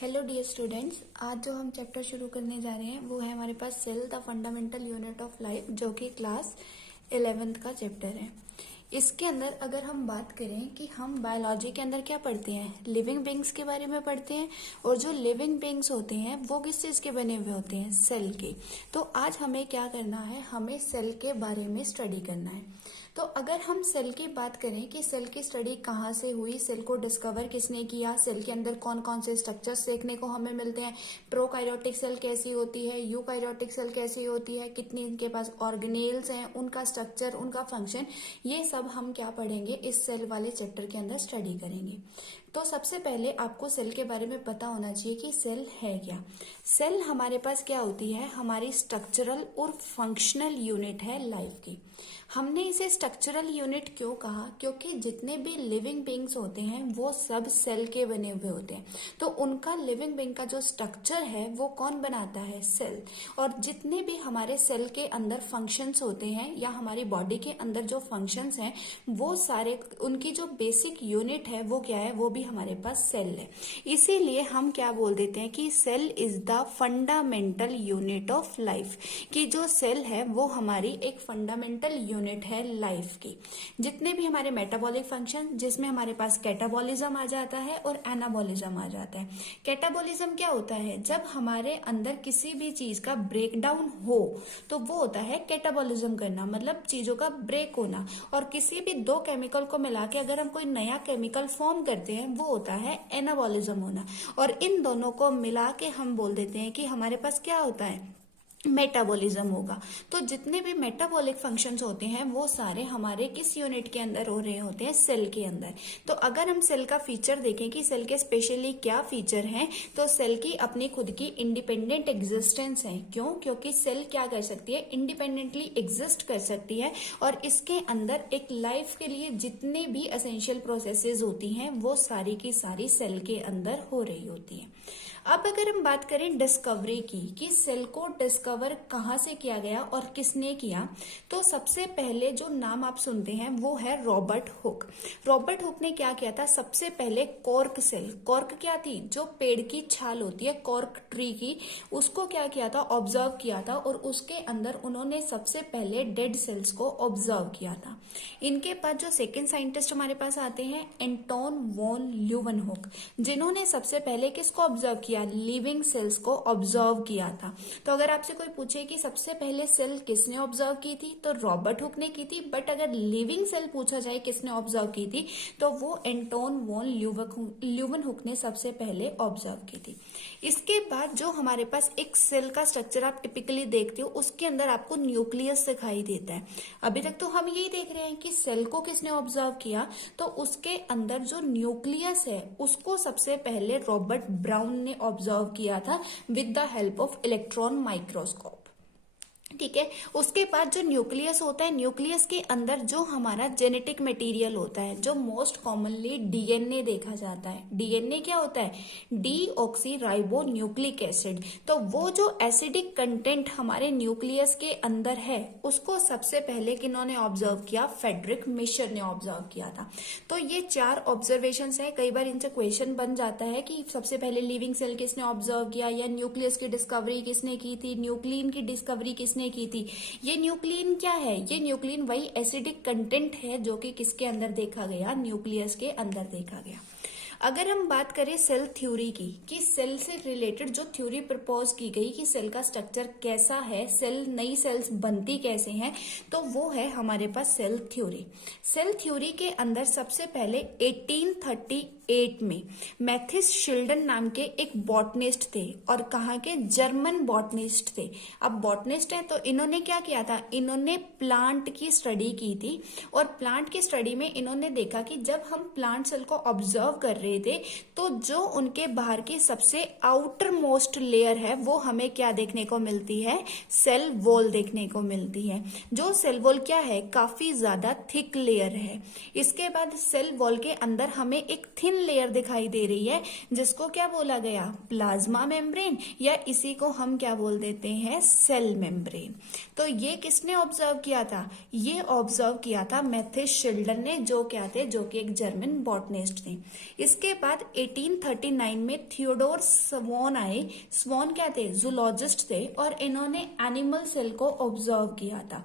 Hello dear students, आज जो हम चैप्टर शुरू करने जा रहे हैं वो है हमारे पास cell the fundamental unit of life, जो कि क्लास 11th का चैप्टर है। इसके अंदर अगर हम बात करें कि हम बायोलॉजी के अंदर क्या पढ़ते हैं, लिविंग बींग्स के बारे में पढ़ते हैं। और जो लिविंग बींग्स होते हैं वो किस चीज़ के बने हुए होते हैं, सेल के। तो आज हमें क्या करना है, हमें सेल के बारे में स्टडी करना है। तो अगर हम सेल की बात करें कि सेल की स्टडी कहाँ से हुई, सेल को डिस्कवर किसने किया, सेल के अंदर कौन कौन से स्ट्रक्चर्स देखने को हमें मिलते हैं, प्रोकाइरोटिक सेल कैसी होती है, यूकाइरोटिक सेल कैसी होती है, कितनी इनके पास ऑर्गेनेल्स हैं, उनका स्ट्रक्चर, उनका फंक्शन, ये सब हम क्या पढ़ेंगे इस सेल वाले चैप्टर के अंदर स्टडी करेंगे। तो सबसे पहले आपको सेल के बारे में पता होना चाहिए कि सेल है क्या। सेल हमारे पास क्या होती है, हमारी स्ट्रक्चरल और फंक्शनल यूनिट है लाइफ की। हमने इसे स्ट्रक्चरल यूनिट क्यों कहा, क्योंकि जितने भी लिविंग बींग्स होते हैं वो सब सेल के बने हुए होते हैं। तो उनका लिविंग बींग का जो स्ट्रक्चर है वो कौन बनाता है, सेल। और जितने भी हमारे सेल के अंदर फंक्शंस होते हैं या हमारी बॉडी के अंदर जो फंक्शंस हैं वो सारे, उनकी जो बेसिक यूनिट है वो क्या है, वो भी हमारे पास सेल है। इसीलिए हम क्या बोल देते हैं कि cell is the fundamental unit of life, कि जो सेल है वो हमारी एक फंडामेंटल यूनिट है लाइफ की। जितने भी हमारे मेटाबॉलिक फंक्शन, जिसमें हमारे पास कैटाबॉलिज्म आ जाता है और एनाबॉलिज्म आ जाता है। कैटाबॉलिज्म क्या होता है, जब हमारे अंदर किसी भी चीज का ब्रेकडाउन हो तो वो होता है कैटाबॉलिज्म करना, मतलब चीजों का ब्रेक होना। और किसी भी दो केमिकल को मिला के अगर हम कोई नया केमिकल फॉर्म करते हैं वो होता है एनाबॉलिज्म होना। और इन दोनों को मिला के हम बोल देते हैं कि हमारे पास क्या होता है, मेटाबॉलिज्म होगा। तो जितने भी मेटाबॉलिक फंक्शंस होते हैं वो सारे हमारे किस यूनिट के अंदर हो रहे होते हैं, सेल के अंदर। तो अगर हम सेल का फीचर देखें कि सेल के स्पेशली क्या फीचर हैं, तो सेल की अपनी खुद की इंडिपेंडेंट एग्जिस्टेंस है। क्यों, क्योंकि सेल क्या कर सकती है, इंडिपेंडेंटली एग्जिस्ट कर सकती है। और इसके अंदर एक लाइफ के लिए जितने भी एसेंशियल प्रोसेसेस होती हैं वो सारी की सारी सेल के अंदर हो रही होती है। अब अगर हम बात करें डिस्कवरी की, कि सेल को डिस्कवर कहाँ से किया गया और किसने किया, तो सबसे पहले जो नाम आप सुनते हैं वो है रॉबर्ट हुक। रॉबर्ट हुक ने क्या किया था, सबसे पहले कॉर्क सेल, कॉर्क क्या थी, जो पेड़ की छाल होती है कॉर्क ट्री की, उसको क्या किया था, ऑब्जर्व किया था। और उसके अंदर उन्होंने सबसे पहले डेड सेल्स को ऑब्जर्व किया था। इनके बाद जो सेकेंड साइंटिस्ट हमारे पास आते हैं, एंटोन वॉन ल्यूवेनहुक, जिन्होंने सबसे पहले किसको ऑब्जर्व किया, लिविंग सेल्स को ऑब्जर्व किया था। तो अगर आपसे कोई पूछे कि सबसे पहले सेल किसने ऑब्जर्व की थी, तो रॉबर्ट हुक ने की थी। बट अगर लिविंग सेल पूछा जाए किसने ऑब्जर्व की थी, तो वो एंटोन वॉन ल्यूवेनहुक ने सबसे पहले ऑब्जर्व की थी। इसके बाद जो हमारे पास एक सेल का स्ट्रक्चर आप टिपिकली देखते हो, उसके अंदर आपको न्यूक्लियस दिखाई देता है। अभी तक तो हम यही देख रहे हैं कि सेल को किसने ऑब्जर्व किया, तो उसके अंदर जो न्यूक्लियस है उसको सबसे पहले रॉबर्ट ब्राउन ने ऑब्जर्व किया था with the help of electron microscope. ठीक है। उसके बाद जो न्यूक्लियस होता है, न्यूक्लियस के अंदर जो हमारा जेनेटिक मटेरियल होता है, जो मोस्ट कॉमनली डीएनए देखा जाता है। डीएनए क्या होता है, डीऑक्सी राइबो न्यूक्लिक एसिड। तो वो जो एसिडिक कंटेंट हमारे न्यूक्लियस के अंदर है उसको सबसे पहले किन्होंने ऑब्जर्व किया, फ्रेडरिक मिशर ने ऑब्जर्व किया था। तो ये 4 ऑब्जर्वेशन है। कई बार इनसे क्वेश्चन बन जाता है कि सबसे पहले लिविंग सेल किसने ऑब्जर्व किया, या न्यूक्लियस की डिस्कवरी किसने की थी, न्यूक्लियन की डिस्कवरी किसने की थी। ये न्यूक्लियन क्या है, ये न्यूक्लियन वही एसिडिक कंटेंट है जो कि किसके अंदर देखा गया, न्यूक्लियस के अंदर देखा गया। अगर हम बात करें सेल थ्योरी की, कि सेल से रिलेटेड जो थ्योरी प्रपोज की गई कि सेल का स्ट्रक्चर कैसा है, सेल, नई सेल्स बनती कैसे हैं, तो वो है हमारे पास सेल थ्योरी। सेल थ्योरी के अंदर सबसे पहले 1838 में मैथिस शिल्डन नाम के एक बॉटनिस्ट थे, और कहाँ के, जर्मन बॉटनिस्ट थे। अब बॉटनिस्ट है तो इन्होंने क्या किया था, इन्होंने प्लांट की स्टडी की थी। और प्लांट की स्टडी में इन्होंने देखा कि जब हम प्लांट सेल को ऑब्जर्व कर रहे थे तो जो उनके बाहर की सबसे आउटर मोस्ट लेयर है वो हमें क्या देखने को मिलती है, सेल वॉल देखने को मिलती है। जो सेल वॉल क्या है, काफी ज्यादा थिक लेयर है। इसके बाद सेल वॉल के अंदर हमें एक थिन लेयर दिखाई दे रही है जिसको क्या बोला गया, प्लाज्मा मेम्ब्रेन, या इसी को हम क्या बोल देते हैं, सेल मेम्ब्रेन। तो ये किसने ऑब्जर्व किया था, ये ऑब्जर्व किया था मैथिस शिल्डन ने, जो क्या थे, जो कि एक जर्मन बॉटनिस्ट थे। इसके बाद 1839 में थियोडोर स्वॉन आए। स्वॉन क्या थे? जूलॉजिस्ट थे, और इन्होंने एनिमल सेल को ऑब्जर्व किया था।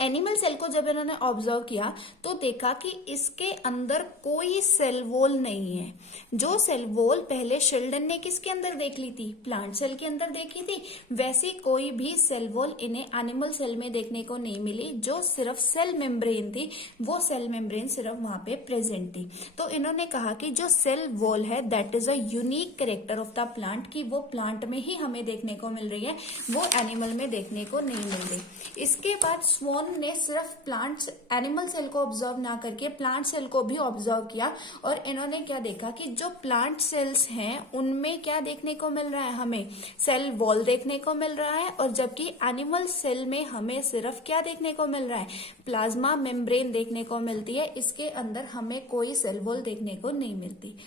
एनिमल सेल को जब इन्होंने ऑब्जर्व किया तो देखा कि इसके अंदर कोई सेल वॉल नहीं है। जो सेल वॉल पहले शिल्डन ने किसके अंदर देख ली थी? प्लांट सेल के अंदर देखी थी। वैसी कोई भी सेल वॉल इन्हें एनिमल सेल में देखने को नहीं मिली। जो सिर्फ सेल मेम्ब्रेन थी, वो सेल मेम्ब्रेन सिर्फ वहां पे प्रेजेंट थी। तो इन्होंने कहा कि जो सेल वॉल है that is a unique character of the plant, कि वो प्लांट में ही हमें देखने को मिल रही है, वो एनिमल में देखने को नहीं मिल रही। इसके बाद स्वॉन ने सिर्फ प्लांट्स एनिमल सेल को ऑब्जर्व ना करके प्लांट सेल को भी ऑब्जर्व किया, और इन्होंने क्या देखा कि जो प्लांट सेल्स हैं उनमें क्या देखने को मिल रहा है? हमें सेल वॉल देखने को मिल रहा है, और जबकि एनिमल सेल में हमें सिर्फ क्या देखने को मिल रहा है? प्लाज्मा मेम्ब्रेन देखने को मिलती है। इसके अंदर हमें कोई सेल वॉल देखने को नहीं मिलती।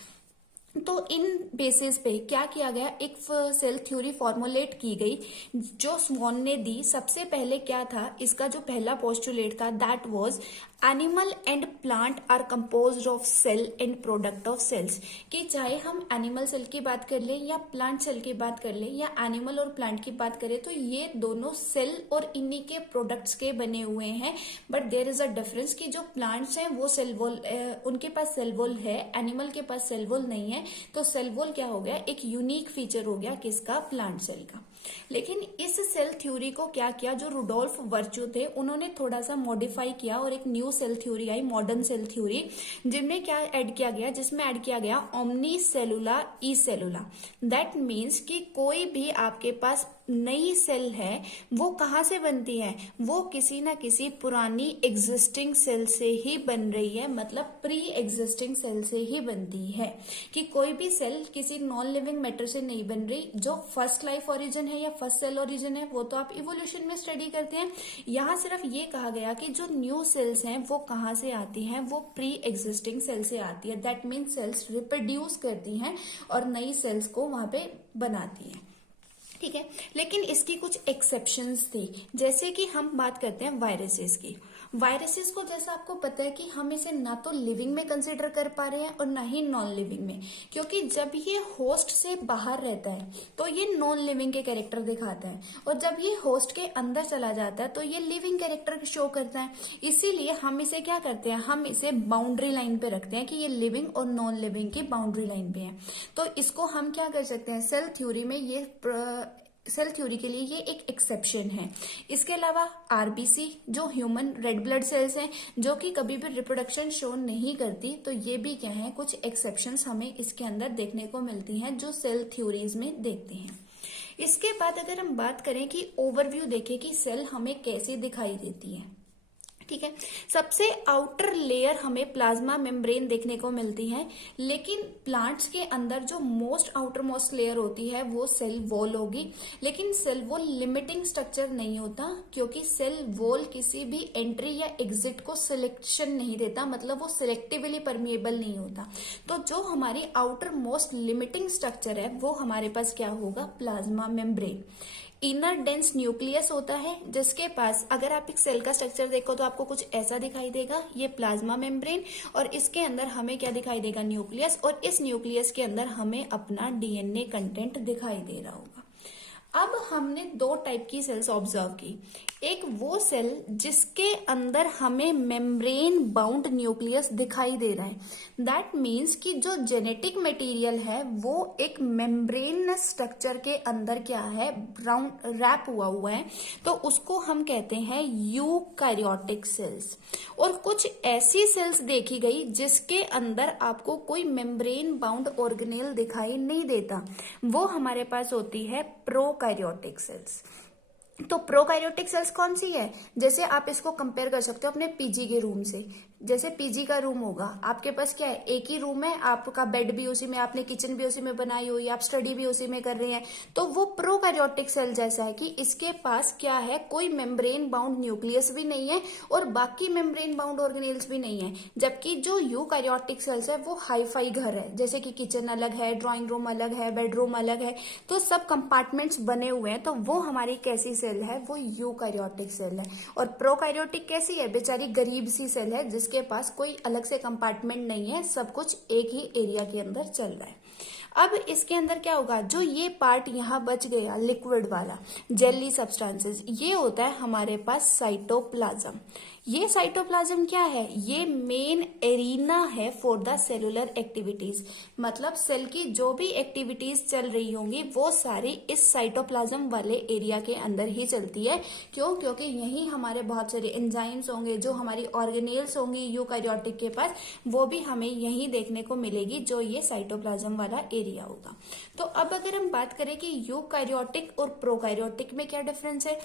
तो इन बेसिस पे क्या किया गया? एक सेल थ्योरी फॉर्मुलेट की गई जो स्वॉन ने दी। सबसे पहले क्या था? इसका जो पहला पोस्टुलेट था that was animal and plant are composed of cell and product of cells, कि चाहे हम एनिमल सेल की बात कर लें या प्लांट सेल की बात कर लें या एनिमल और प्लांट की बात करें, तो ये दोनों सेल और इन्हीं के प्रोडक्ट्स के बने हुए हैं। But there is a difference कि जो प्लांट्स हैं वो सेल वॉल, उनके पास सेल वॉल है, एनिमल के पास सेल वॉल नहीं है। तो सेल वॉल क्या हो गया? एक यूनिक फीचर हो गया किसका? प्लांट सेल का। लेकिन इस सेल थ्योरी को क्या किया? जो रुडोल्फ वर्च्यू थे उन्होंने थोड़ा सा मॉडिफाई किया और एक न्यू सेल थ्योरी आई, मॉडर्न सेल थ्योरी, जिनमें क्या ऐड किया गया? जिसमें ऐड किया गया ओमनी सेलुला ई सेलुला। दैट मीन्स कि कोई भी आपके पास नई सेल है वो कहाँ से बनती है? वो किसी ना किसी पुरानी एग्जिस्टिंग सेल से ही बन रही है, मतलब प्री एग्जिस्टिंग सेल से ही बनती है। कि कोई भी सेल किसी नॉन लिविंग मैटर से नहीं बन रही। जो फर्स्ट लाइफ ओरिजिन है या फर्स्ट सेल ओरिजिन है वो तो आप इवोल्यूशन में स्टडी करते हैं। यहाँ सिर्फ ये कहा गया कि जो न्यू सेल्स हैं वो कहाँ से आती हैं? वो प्री एग्जिस्टिंग सेल से आती है। दैट मीन्स सेल्स रिप्रोड्यूस करती हैं और नई सेल्स को वहां पे बनाती हैं। ठीक है, लेकिन इसकी कुछ एक्सेप्शंस थी। जैसे कि हम बात करते हैं वायरसेस की। वायरसेस को जैसा आपको पता है कि हम इसे ना तो लिविंग में कंसिडर कर पा रहे हैं और ना ही नॉन लिविंग में, क्योंकि जब ये होस्ट से बाहर रहता है तो ये नॉन लिविंग के कैरेक्टर दिखाता है, और जब ये होस्ट के अंदर चला जाता है तो ये लिविंग कैरेक्टर शो करता है। इसीलिए हम इसे क्या करते हैं? हम इसे बाउंड्री लाइन पे रखते हैं कि ये लिविंग और नॉन लिविंग की बाउंड्री लाइन पे है। तो इसको हम क्या कर सकते हैं? सेल थ्योरी में ये सेल थ्योरी के लिए ये एक एक्सेप्शन है। इसके अलावा आरबीसी जो ह्यूमन रेड ब्लड सेल्स हैं जो कि कभी भी रिप्रोडक्शन शो नहीं करती, तो ये भी क्या है? कुछ एक्सेप्शंस हमें इसके अंदर देखने को मिलती हैं जो सेल थ्योरीज में देखते हैं। इसके बाद अगर हम बात करें कि ओवरव्यू देखें कि सेल हमें कैसे दिखाई देती है। ठीक है, सबसे आउटर लेयर हमें प्लाज्मा मेम्ब्रेन देखने को मिलती है, लेकिन प्लांट्स के अंदर जो मोस्ट आउटर मोस्ट लेयर होती है वो सेल वॉल होगी। लेकिन सेल वॉल लिमिटिंग स्ट्रक्चर नहीं होता, क्योंकि सेल वॉल किसी भी एंट्री या एग्जिट को सिलेक्शन नहीं देता, मतलब वो सिलेक्टिवली परमिएबल नहीं होता। तो जो हमारी आउटर मोस्ट लिमिटिंग स्ट्रक्चर है वो हमारे पास क्या होगा? Plasma membrane. Inner dense nucleus होता है जिसके पास अगर आप एक सेल का स्ट्रक्चर देखो तो आपको कुछ ऐसा दिखाई देगा, ये प्लाज्मा मेम्ब्रेन, और इसके अंदर हमें क्या दिखाई देगा? न्यूक्लियस, और इस न्यूक्लियस के अंदर हमें अपना डीएनए कंटेंट दिखाई दे रहा होगा। अब हमने दो टाइप की सेल्स ऑब्जर्व की। एक वो सेल जिसके अंदर हमें मेम्ब्रेन बाउंड न्यूक्लियस दिखाई दे रहा है। दैट मीन्स कि जो जेनेटिक मटेरियल है वो एक मेम्ब्रेन स्ट्रक्चर के अंदर क्या है? राउंड रैप हुआ है, तो उसको हम कहते हैं यूकैरियोटिक सेल्स। और कुछ ऐसी सेल्स देखी गई जिसके अंदर आपको कोई मेम्ब्रेन बाउंड ऑर्गेनेल दिखाई नहीं देता, वो हमारे पास होती है प्रोकैरियोटिक सेल्स। तो प्रोकैरियोटिक सेल्स कौन सी है? जैसे आप इसको कंपेयर कर सकते हो अपने पीजी के रूम से। जैसे पीजी का रूम होगा, आपके पास क्या है? एक ही रूम है, आपका बेड भी उसी में, आपने किचन भी उसी में बनाई हुई, आप स्टडी भी उसी में कर रहे हैं। तो वो प्रोकैरियोटिक सेल जैसा है कि इसके पास क्या है? कोई मेम्ब्रेन बाउंड न्यूक्लियस भी नहीं है और बाकी मेम्ब्रेन बाउंड ऑर्गेनेल्स भी नहीं है। जबकि जो यूकैरियोटिक सेल्स है वो हाईफाई घर है, जैसे कि किचन अलग है, ड्राइंग रूम अलग है, बेडरूम अलग है, तो सब कंपार्टमेंट्स बने हुए हैं। तो वो हमारी कैसी सेल है? वो यूकैरियोटिक सेल है। और प्रोकैरियोटिक कैसी है? बेचारी गरीब सी सेल है जिसके जिसके पास कोई अलग से कंपार्टमेंट नहीं है, सब कुछ एक ही एरिया के अंदर चल रहा है। अब इसके अंदर क्या होगा, जो ये पार्ट यहाँ बच गया लिक्विड वाला, जेली सब्सटेंसेस, ये होता है हमारे पास साइटोप्लाज्म। ये साइटोप्लाज्म क्या है, ये मेन एरिना है फॉर द सेलुलर एक्टिविटीज। मतलब सेल की जो भी एक्टिविटीज चल रही होंगी वो सारी इस साइटोप्लाज्म वाले एरिया के अंदर ही चलती है। क्यों? क्योंकि यही हमारे बहुत सारे एंजाइम्स होंगे, जो हमारी ऑर्गेनेल्स होंगी यूकैरियोटिक के पास, वो भी हमें यही देखने को मिलेगी, जो ये साइटोप्लाज्म वाला एरिया होगा। तो अब अगर हम बात करें कि यूकैरियोटिक और प्रोकैरियोटिक में क्या डिफरेंस है,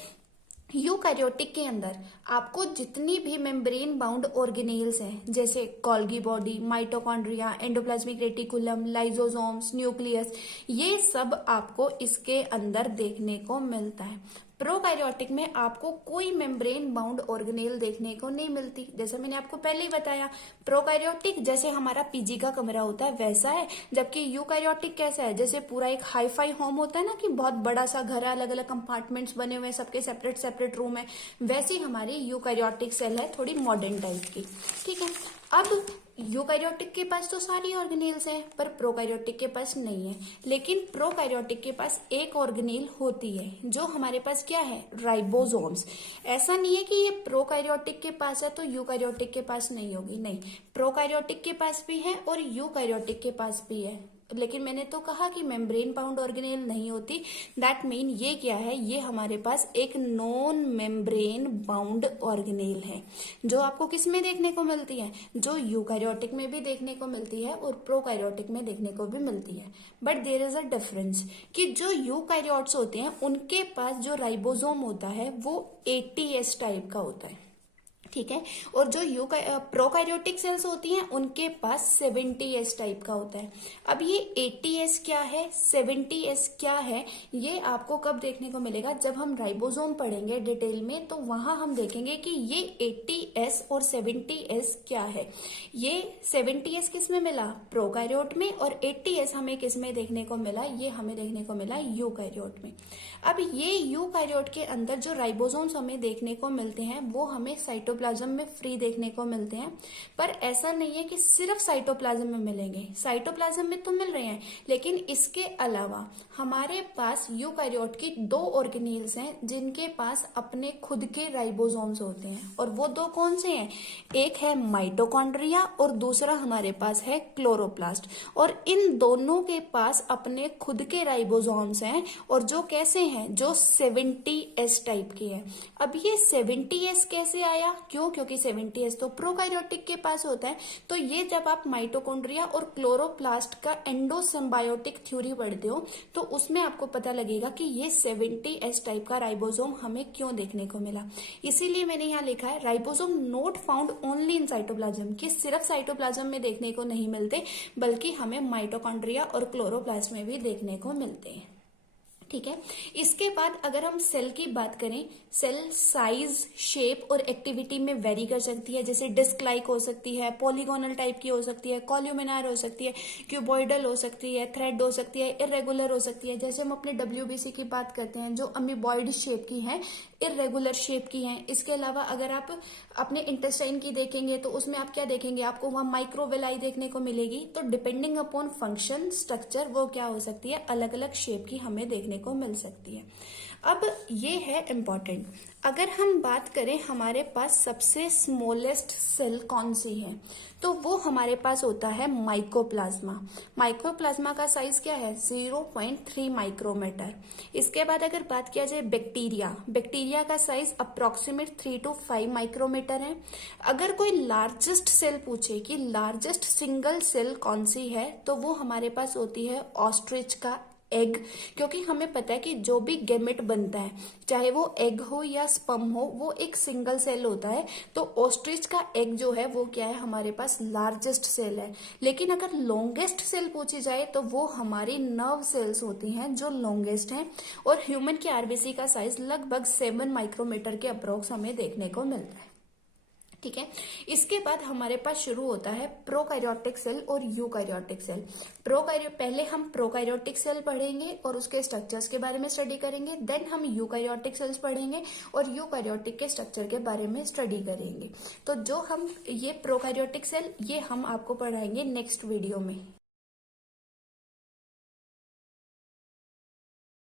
यूकैरियोटिक के अंदर आपको जितनी भी मेम्ब्रेन बाउंड ऑर्गेनेल्स हैं, जैसे Golgi body, mitochondria, endoplasmic reticulum, lysosomes, nucleus, ये सब आपको इसके अंदर देखने को मिलता है। प्रोकैरियोटिक में आपको कोई मेम्ब्रेन बाउंड ऑर्गेनेल देखने को नहीं मिलती। जैसा मैंने आपको पहले ही बताया, प्रोकैरियोटिक जैसे हमारा पीजी का कमरा होता है वैसा है, जबकि यूकैरियोटिक कैसा है, जैसे पूरा एक हाईफाई होम होता है ना, कि बहुत बड़ा सा घर है, अलग अलग कंपार्टमेंट्स बने हुए हैं, सबके सेपरेट सेपरेट रूम है, वैसी हमारी यूकैरियोटिक सेल है, थोड़ी मॉडर्न टाइप की। ठीक है, अब यूकैरियोटिक के पास तो सारी ऑर्गेनेल्स हैं, पर प्रोकैरियोटिक के पास नहीं है। लेकिन प्रोकैरियोटिक के पास एक ऑर्गेनेल होती है, जो हमारे पास क्या है, राइबोसोम्स। ऐसा नहीं है कि ये प्रोकैरियोटिक के पास है तो यूकैरियोटिक के पास नहीं होगी, नहीं, प्रोकैरियोटिक के पास भी है और यूकैरियोटिक के पास भी है। लेकिन मैंने तो कहा कि मेम्ब्रेन बाउंड ऑर्गेनेल नहीं होती। दैट मीन ये क्या है, ये हमारे पास एक नॉन मेम्ब्रेन बाउंड ऑर्गेनेल है, जो आपको किस में देखने को मिलती है, जो यूकैरियोटिक में भी देखने को मिलती है और प्रोकैरियोटिक में देखने को भी मिलती है। But there is a difference, कि जो यूकैरियोट्स होते हैं उनके पास जो राइबोसोम होता है वो ATS टाइप का होता है। ठीक है, और जो प्रोकैरियोटिक सेल्स होती हैं उनके पास 70S टाइप का होता है। अब ये 80S क्या है, 70S क्या है, ये आपको कब देखने को मिलेगा, जब हम राइबोसोम पढ़ेंगे डिटेल में, तो वहां हम देखेंगे कि ये 80S और 70S क्या है। ये 70S किस में मिला, प्रोकैरियोट में, और 80S हमें किस में देखने को मिला, ये हमें देखने को मिला यूकैरियोट में। अब ये यूकैरियोट के अंदर जो राइबोसोम्स हमें देखने को मिलते हैं वो हमें साइटोप्लाज्म में फ्री देखने को मिलते हैं। पर ऐसा नहीं है कि सिर्फ साइटोप्लाज्म में मिलेंगे, साइटोप्लाज्म में तो मिल रहे हैं, लेकिन इसके अलावा हमारे पास यूकैरियोट की 2 ऑर्गेनेल्स हैं जिनके पास अपने खुद के राइबोसोम्स होते हैं। और वो 2 कौन से हैं, एक है माइटोकॉन्ड्रिया और दूसरा हमारे पास है क्लोरोप्लास्ट। और इन दोनों के पास अपने खुद के राइबोसोम्स हैं, और जो कैसे हैं, जो 70S टाइप के हैं। अब ये 70S कैसे आया, क्यों, क्योंकि 70S तो प्रोकैरियोटिक के पास होता है। तो ये जब आप माइटोकॉन्ड्रिया और क्लोरोप्लास्ट का एंडोसिम्बायोटिक थ्योरी पढ़ते हो तो उसमें आपको पता लगेगा कि ये 70S टाइप का राइबोसोम हमें क्यों देखने को मिला। इसीलिए मैंने यहाँ लिखा है ribosome not found only in cytoplasm, कि सिर्फ साइटोप्लाज्म में देखने को नहीं मिलते, बल्कि हमें माइटोकॉन्ड्रिया और क्लोरोप्लास्ट में भी देखने को मिलते हैं। ठीक है, इसके बाद अगर हम सेल की बात करें, सेल साइज, शेप और एक्टिविटी में वेरी कर सकती है। जैसे डिस्क लाइक हो सकती है, पॉलीगोनल टाइप की हो सकती है, कॉल्यूमिनार हो सकती है, क्यूबॉइडल हो सकती है, थ्रेड हो सकती है, इरेगुलर हो सकती है। जैसे हम अपने WBC की बात करते हैं, जो अमीबॉइड शेप की है, इरेगुलर शेप की हैं। इसके अलावा अगर आप अपने इंटेस्टाइन की देखेंगे तो उसमें आप क्या देखेंगे, आपको वहां माइक्रोवेलाई देखने को मिलेगी। तो डिपेंडिंग अपॉन फंक्शन, स्ट्रक्चर, वो क्या हो सकती है, अलग अलग शेप की हमें देखने को मिल सकती है। अब ये है इम्पॉर्टेंट, अगर हम बात करें हमारे पास सबसे स्मॉलेस्ट सेल कौन सी है, तो वो हमारे पास होता है माइकोप्लाज्मा। माइकोप्लाज्मा का साइज क्या है, 0.3 माइक्रोमीटर। इसके बाद अगर बात किया जाए बैक्टीरिया, बैक्टीरिया का साइज अप्रोक्सीमेट 3 to 5 माइक्रोमीटर है। अगर कोई लार्जेस्ट सेल पूछे कि लार्जेस्ट सिंगल सेल कौन सी है, तो वो हमारे पास होती है ऑस्ट्रिच का एग, क्योंकि हमें पता है कि जो भी गैमेट बनता है, चाहे वो एग हो या स्पर्म हो, वो एक सिंगल सेल होता है। तो ऑस्ट्रिच का एग जो है वो क्या है, हमारे पास लार्जेस्ट सेल है। लेकिन अगर लॉन्गेस्ट सेल पूछी जाए तो वो हमारी नर्व सेल्स होती हैं, जो लॉन्गेस्ट हैं। और ह्यूमन के RBC का साइज लगभग 7 माइक्रोमीटर के अप्रोक्स हमें देखने को मिलता है। ठीक है। इसके बाद हमारे पास शुरू होता है प्रोकैरियोटिक सेल और यूकैरियोटिक सेल। पहले हम प्रोकैरियोटिक सेल पढ़ेंगे और उसके स्ट्रक्चर्स के बारे में स्टडी करेंगे, देन हम यूकैरियोटिक सेल्स पढ़ेंगे और यूकैरियोटिक के स्ट्रक्चर के बारे में स्टडी करेंगे। तो जो हम ये प्रोकैरियोटिक सेल ये हम आपको पढ़ाएंगे नेक्स्ट वीडियो में।